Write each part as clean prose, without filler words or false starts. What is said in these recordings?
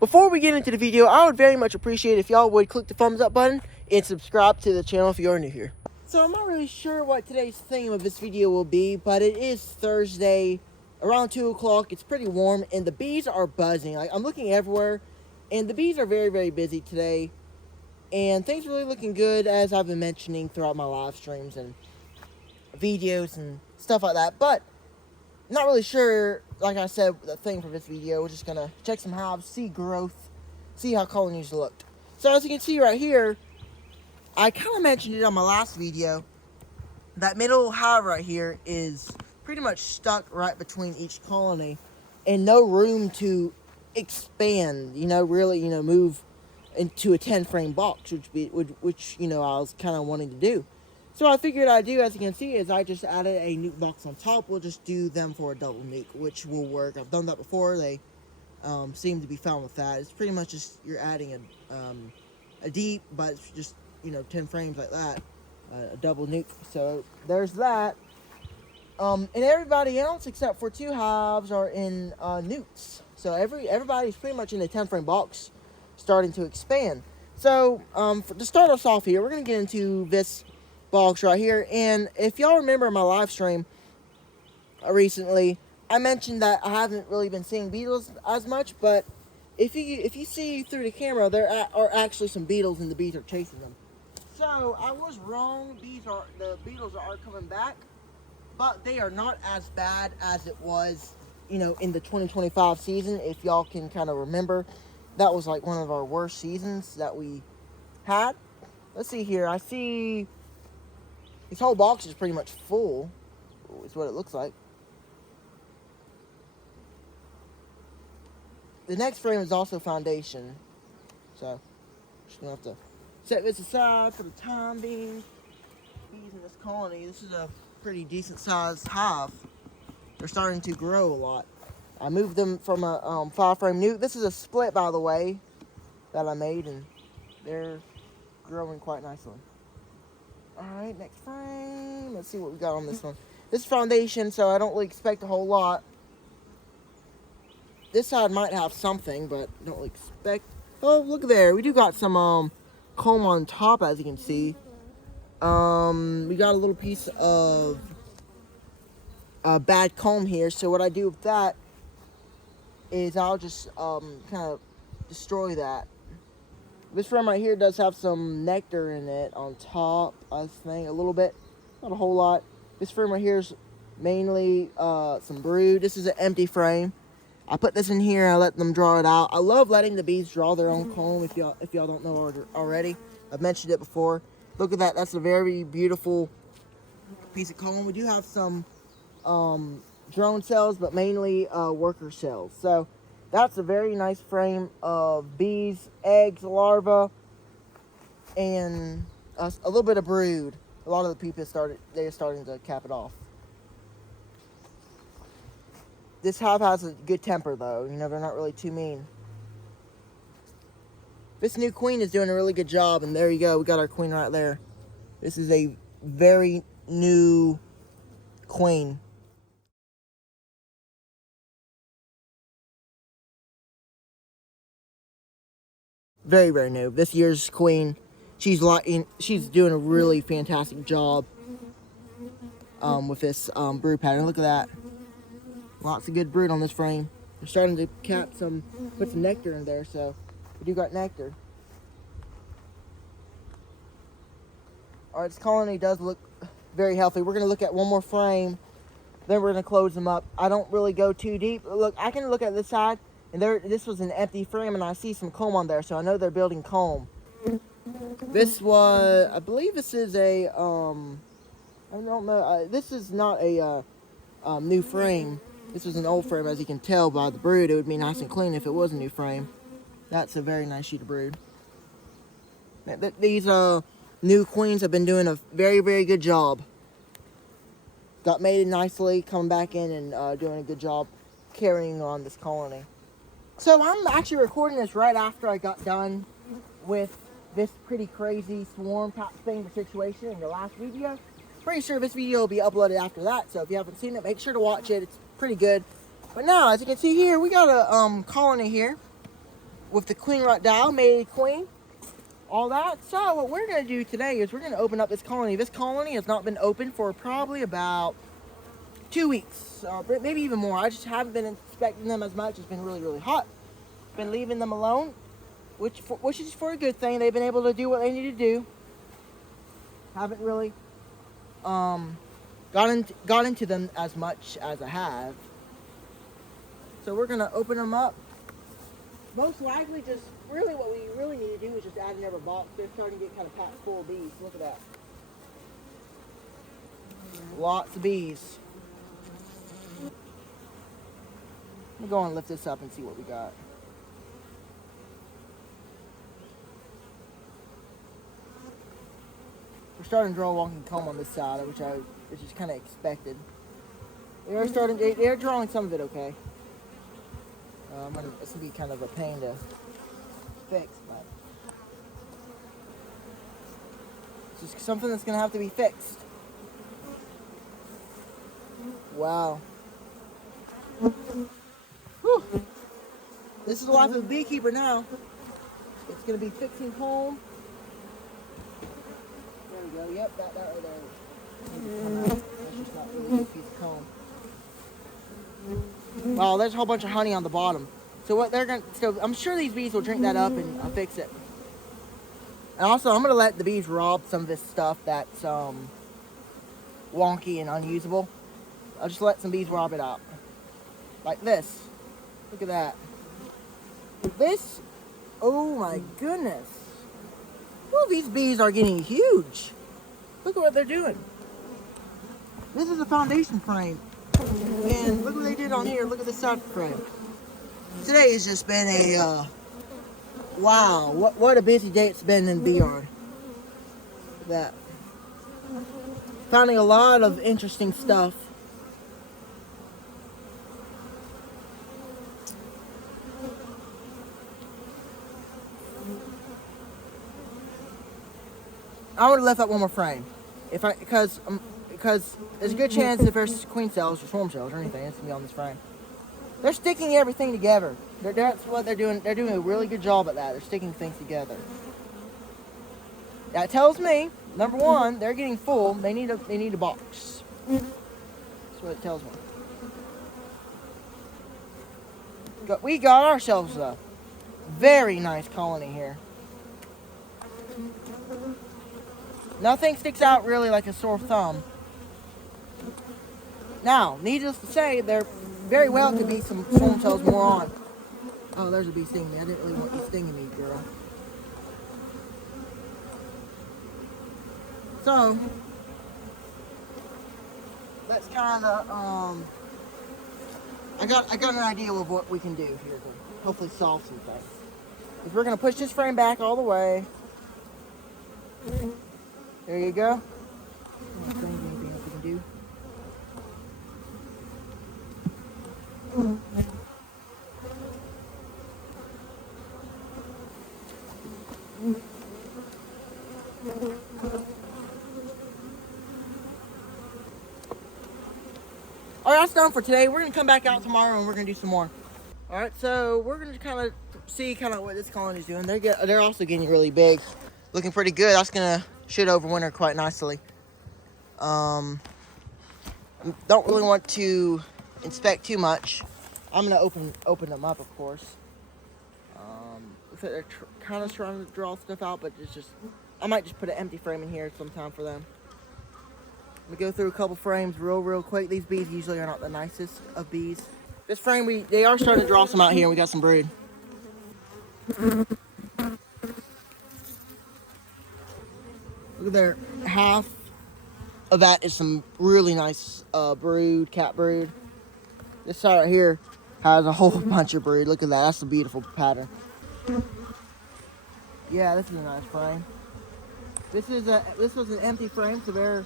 Before we get into the video, I would very much appreciate if y'all would click the thumbs up button and subscribe to the channel if you're new here. So I'm not really sure what today's theme of this video will be, but it is Thursday around 2 o'clock. It's pretty warm and the bees are buzzing. Like, I'm looking everywhere and the bees are very, very busy today. And things are really looking good, as I've been mentioning throughout my live streams and videos and stuff like that. But not really sure, like I said, the thing for this video. We're just going to check some hives, see growth, see how colonies looked. So as you can see right here, I kind of mentioned it on my last video. That middle hive right here is pretty much stuck right between each colony and no room to expand, really, move into a 10 frame box, which I was kind of wanting to do. So I figured I'd do, as you can see, is I just added a nuke box on top. We'll just do them for a double nuke, which will work. I've done that before. They seem to be fine with that. It's pretty much just you're adding a deep, but it's just 10 frames like that, a double nuke. So there's that. And everybody else except for 2 hives are in nukes. So everybody's pretty much in a 10 frame box, starting to expand. So to start us off here, we're gonna get into this box right here. And if y'all remember my live stream recently, I mentioned that I haven't really been seeing beetles as much, but if you see through the camera, there are actually some beetles and the bees are chasing them. So I was wrong. The beetles are coming back, but they are not as bad as it was in the 2025 season. If y'all can kind of remember, that was like one of our worst seasons that we had. Let's see here. I see this whole box is pretty much full, is what it looks like. The next frame is also foundation. So, just gonna have to set this aside for the time being. Bees in this colony. This is a pretty decent sized hive. They're starting to grow a lot. I moved them from a 5 frame nuke. This is a split, by the way, that I made, and they're growing quite nicely. Alright, next frame. Let's see what we got on this one. This is foundation, so I don't really expect a whole lot. This side might have something, but don't really expect. Oh, look there. We do got some comb on top, as you can see. We got a little piece of bad comb here. So what I do with that is I'll just kind of destroy that. This frame right here does have some nectar in it on top, I think, a little bit, not a whole lot. This frame right here is mainly some brood. This is an empty frame. I put this in here and I let them draw it out. I love letting the bees draw their own comb, if y'all don't know already. I've mentioned it before. Look at that. That's a very beautiful piece of comb. We do have some drone cells, but mainly worker cells. So that's a very nice frame of bees, eggs, larvae, and a little bit of brood. A lot of the people they're starting to cap it off. This hive has a good temper, though. They're not really too mean. This new queen is doing a really good job, and there you go. We got our queen right there. This is a very new queen. Very, very new. This year's queen, she's doing a really fantastic job with this brood pattern. Look at that. Lots of good brood on this frame. They're starting to put some nectar in there, so we do got nectar. Alright, this colony does look very healthy. We're going to look at one more frame, then we're going to close them up. I don't really go too deep. Look, I can look at this side, and this was an empty frame, and I see some comb on there, so I know they're building comb. This was, I believe this is a, I don't know, this is not a new frame. This was an old frame, as you can tell by the brood. It would be nice and clean if it was a new frame. That's a very nice sheet of brood. These new queens have been doing a very, very good job. Got mated nicely, coming back in and doing a good job carrying on this colony. So I'm actually recording this right after I got done with this pretty crazy swarm type thing, the situation in the last video. Pretty sure this video will be uploaded after that, so if you haven't seen it, make sure to watch it. It's pretty good. But now, as you can see here, we got a colony here. with the queen right dial, made queen, all that. So what we're going to do today is we're going to open up this colony. This colony has not been open for probably about 2 weeks, maybe even more. I just haven't been inspecting them as much. It's been really, really hot. Been leaving them alone, which is for a good thing. They've been able to do what they need to do. Haven't really got into them as much as I have. So we're gonna open them up. Most likely, just really what we really need to do is just add another box. They're starting to get kind of packed full of bees. Look at that. Lots of bees. Let me go and lift this up and see what we got. We're starting to draw a walking comb on this side, which is kind of expected. They're drawing some of it okay. This will be kind of a pain to fix, but it's just something that's going to have to be fixed. Wow. Whew. This is the life of a beekeeper now. It's going to be fixing comb. There we go. Yep, that right there. That's just not really a piece of comb. Wow, there's a whole bunch of honey on the bottom. So I'm sure these bees will drink that up and I'll fix it. And also, I'm gonna let the bees rob some of this stuff that's wonky and unusable. I'll just let some bees rob it out, like this. Look at that. This. Oh my goodness. Well, these bees are getting huge. Look at what they're doing. This is a foundation frame. And look what they did on here. Look at the side frame. Today has just been a wow. What a busy day it's been in bee yard. That finding a lot of interesting stuff. I would have left that one more frame, because there's a good chance if there's queen cells or swarm cells or anything, it's gonna be on this frame. They're sticking everything together. That's what they're doing. They're doing a really good job at that. They're sticking things together. That tells me, number one, they're getting full. They need a box. That's what it tells me. We got ourselves a very nice colony here. Nothing sticks out really like a sore thumb. Now, needless to say, there very well could be some swarm cells more on. Oh, there's a bee stinging me. I didn't really want you stinging me, girl. So, that's kind of, I got an idea of what we can do here to hopefully solve some things. If we're going to push this frame back all the way. There you go. Anything else we can do? Alright, that's done for today. We're going to come back out tomorrow and we're going to do some more. Alright, so we're going to kind of see what this colony is doing. They're also getting really big. Looking pretty good. That's going to should overwinter quite nicely. Don't really want to inspect too much. I'm going to open them up, of course. Looks like they're kind of trying to draw stuff out, but it's just, I might just put an empty frame in here sometime for them. We go through a couple frames real quick. These bees usually are not the nicest of bees. This frame, they are starting to draw some out here. We got some brood. Look at there. Half of that is some really nice brood, cat brood. This side right here has a whole bunch of brood. Look at that. That's a beautiful pattern. Yeah, this is a nice frame. This was an empty frame, so they're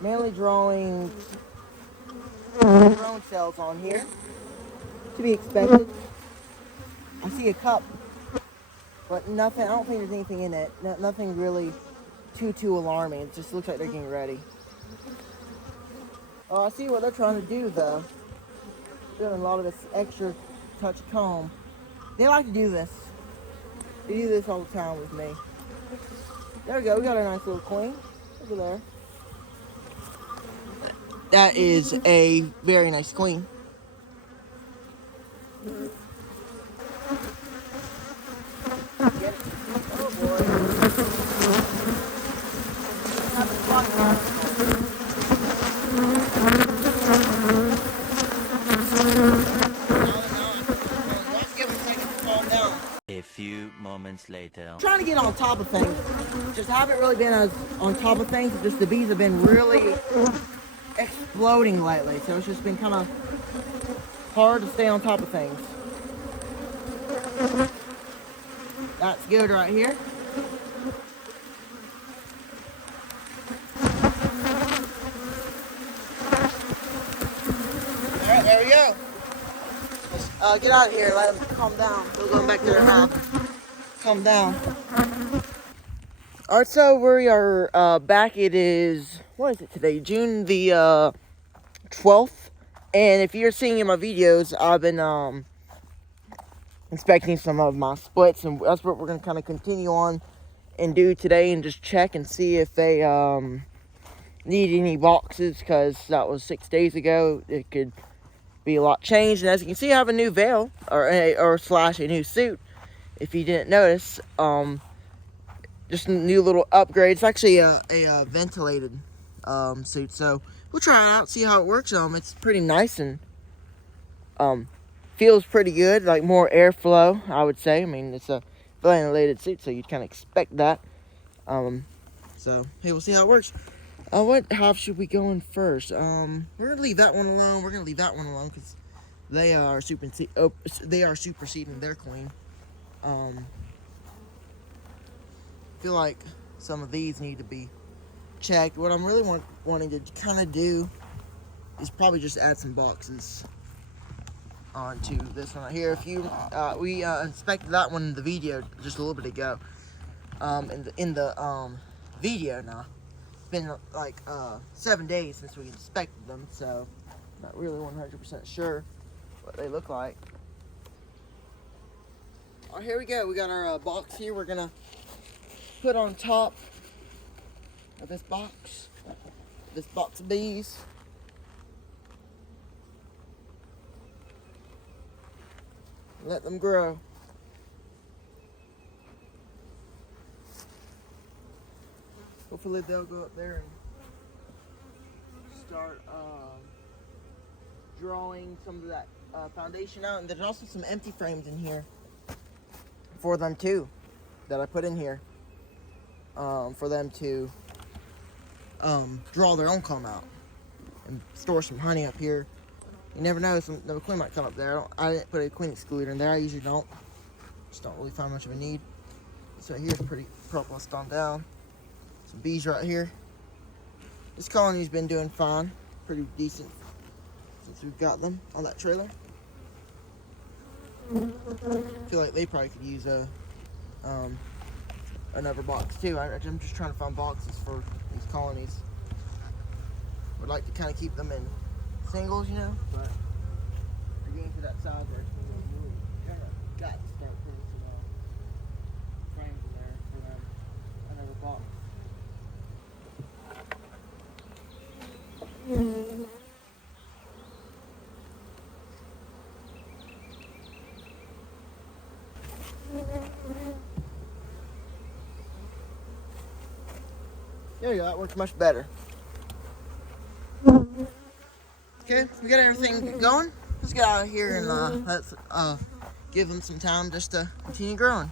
mainly drawing drone cells on here. To be expected. I see a cup, but nothing. I don't think there's anything in it. Nothing really too alarming. It just looks like they're getting ready. Oh, I see what they're trying to do though. Doing a lot of this extra touch comb. They like to do this. They do this all the time with me. There we go. We got a nice little queen. Look at there. That is a very nice queen. Get it. Oh boy. A few moments later. I'm trying to get on top of things. Just haven't really been as on top of things. Just the bees have been really exploding lately, so it's just been kind of hard to stay on top of things. That's good right here. Alright, there we go. Let's get out of here, let them calm down. We'll go back to their hive. Calm down. Alright, so we are back. It is, what is it today? June the 12th. And if you're seeing in my videos, I've been inspecting some of my splits, and that's what we're going to kind of continue on and do today, and just check and see if they need any boxes, because that was 6 days ago. It could be a lot changed. And as you can see, I have a new veil, or slash a new suit, if you didn't notice. Just a new little upgrade. It's actually a ventilated suit, so we'll try it out, see how it works. It's pretty nice, and feels pretty good, like more airflow, I would say. I mean, it's a ventilated suit, so you'd kind of expect that. So hey, we'll see how it works. What hive should we go in first? We're gonna leave that one alone. We're gonna leave that one alone because they are superseding their queen. Feel like some of these need to be checked. What I'm really wanting to kind of do is probably just add some boxes onto this one right here. If you we inspected that one in the video just a little bit ago. In the video now. It's been like 7 days since we inspected them, so I'm not really 100% sure what they look like. Alright, here we go. We got our box here. We're gonna put on top of this box of bees. Let them grow. Hopefully they'll go up there and start drawing some of that foundation out. And there's also some empty frames in here for them too, that I put in here. For them to draw their own comb out and store some honey up here. You never know, the queen might come up there. I didn't put a queen excluder in there. I usually don't. Just don't really find much of a need. This right here is pretty propolised on down. Some bees right here. This colony's been doing fine, pretty decent since we've got them on that trailer. I feel like they probably could use another box too. I'm just trying to find boxes for these colonies. Would like to kind of keep them in singles, you know, but we're getting to that size where it's really kind of got to start putting some frames in there for them. Another box. There you go, that works much better. Okay, we got everything going. Let's get out of here and let's give them some time just to continue growing.